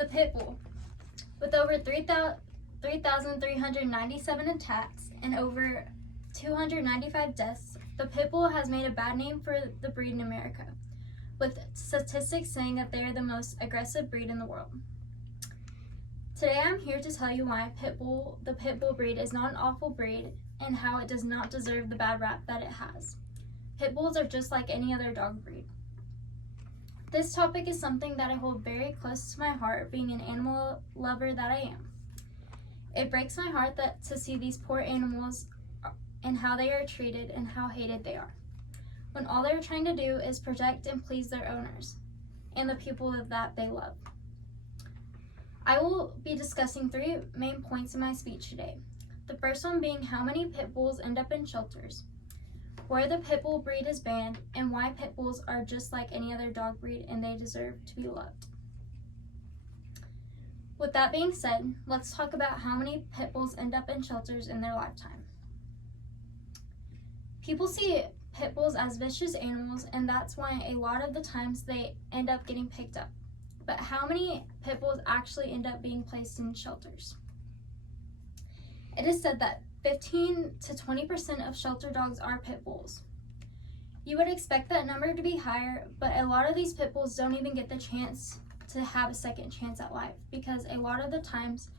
The pit bull. With over 3,397 attacks and over 295 deaths, the pit bull has made a bad name for the breed in America, with statistics saying that they are the most aggressive breed in the world. Today I'm here to tell you why the pit bull breed is not an awful breed and how it does not deserve the bad rap that it has. Pit bulls are just like any other dog breed. This topic is something that I hold very close to my heart, being an animal lover that I am. It breaks my heart to see these poor animals and how they are treated and how hated they are, when all they're trying to do is protect and please their owners and the people that they love. I will be discussing 3 main points in my speech today. The first one being how many pit bulls end up in shelters, where the pit bull breed is banned, and why pit bulls are just like any other dog breed and they deserve to be loved. With that being said, let's talk about how many pit bulls end up in shelters in their lifetime. People see pit bulls as vicious animals, and that's why a lot of the times they end up getting picked up. But how many pit bulls actually end up being placed in shelters? It is said that 15 to 20% of shelter dogs are pit bulls. You would expect that number to be higher, but a lot of these pit bulls don't even get the chance to have a second chance at life, because a lot of the times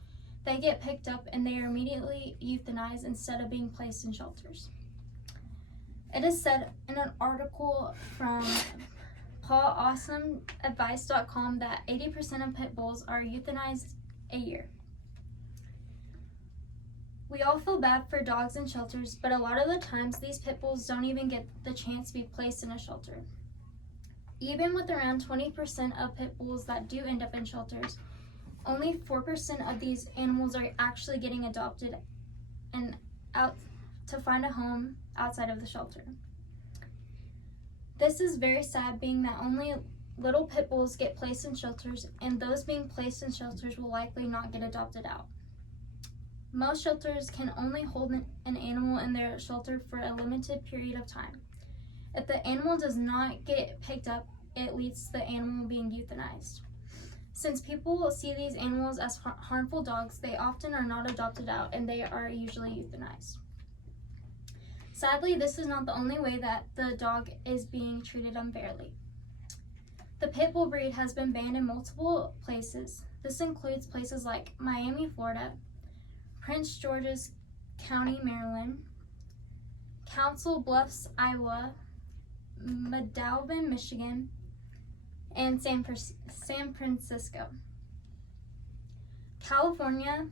they get picked up and they are immediately euthanized instead of being placed in shelters. It is said in an article from PawAwesomeAdvice.com that 80% of pit bulls are euthanized a year. We all feel bad for dogs in shelters, but a lot of the times these pit bulls don't even get the chance to be placed in a shelter. Even with around 20% of pit bulls that do end up in shelters, only 4% of these animals are actually getting adopted and out to find a home outside of the shelter. This is very sad, being that only little pit bulls get placed in shelters, and those being placed in shelters will likely not get adopted out. Most shelters can only hold an animal in their shelter for a limited period of time. If the animal does not get picked up, it leads to the animal being euthanized. Since people see these animals as harmful dogs, they often are not adopted out and they are usually euthanized. Sadly, this is not the only way that the dog is being treated unfairly. The pit bull breed has been banned in multiple places. This includes places like Miami, Florida, Prince George's County, Maryland, Council Bluffs, Iowa, Medallion, Michigan, and San Francisco. California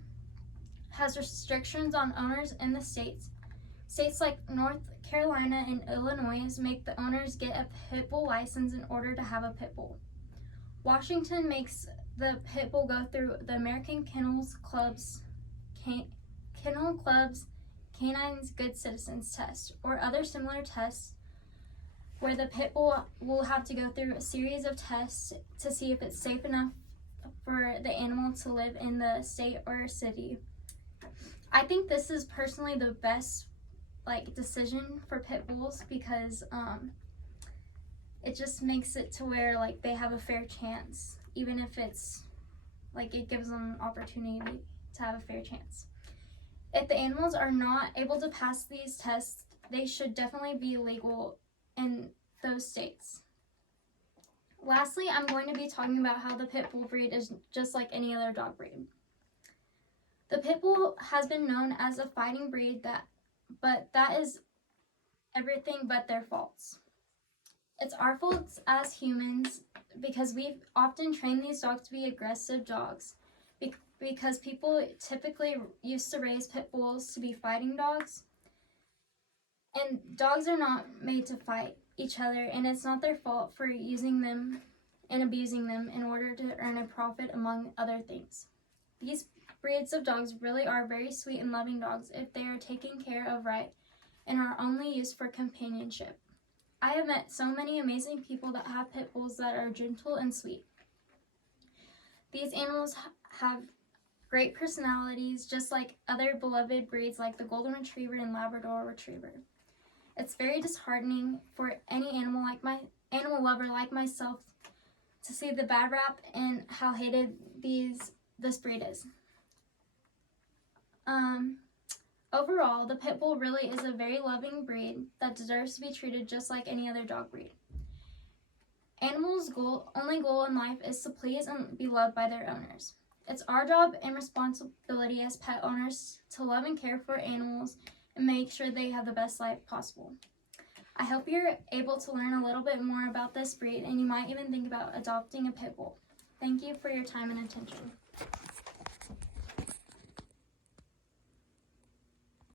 has restrictions on owners in the states. States like North Carolina and Illinois make the owners get a pit bull license in order to have a pit bull. Washington makes the pit bull go through the American Kennel Club's Canine's Good Citizens test, or other similar tests where the pit bull will have to go through a series of tests to see if it's safe enough for the animal to live in the state or city. I think this is personally the best decision for pit bulls, because it just makes it to where they have a fair chance, even if it's it gives them an opportunity to have a fair chance. If the animals are not able to pass these tests, they should definitely be illegal in those states. Lastly, I'm going to be talking about how the pit bull breed is just like any other dog breed. The pit bull has been known as a fighting breed, but that is everything but their faults. It's our faults as humans, because we've often trained these dogs to be aggressive dogs, because people typically used to raise pit bulls to be fighting dogs. And dogs are not made to fight each other, and it's not their fault for using them and abusing them in order to earn a profit, among other things. These breeds of dogs really are very sweet and loving dogs if they are taken care of right and are only used for companionship. I have met so many amazing people that have pit bulls that are gentle and sweet. These animals have great personalities, just like other beloved breeds like the Golden Retriever and Labrador Retriever. It's very disheartening for any animal lover like myself to see the bad rap and how hated this breed is. Overall, the pit bull really is a very loving breed that deserves to be treated just like any other dog breed. Animals' only goal in life is to please and be loved by their owners. It's our job and responsibility as pet owners to love and care for animals and make sure they have the best life possible. I hope you're able to learn a little bit more about this breed, and you might even think about adopting a pit bull. Thank you for your time and attention.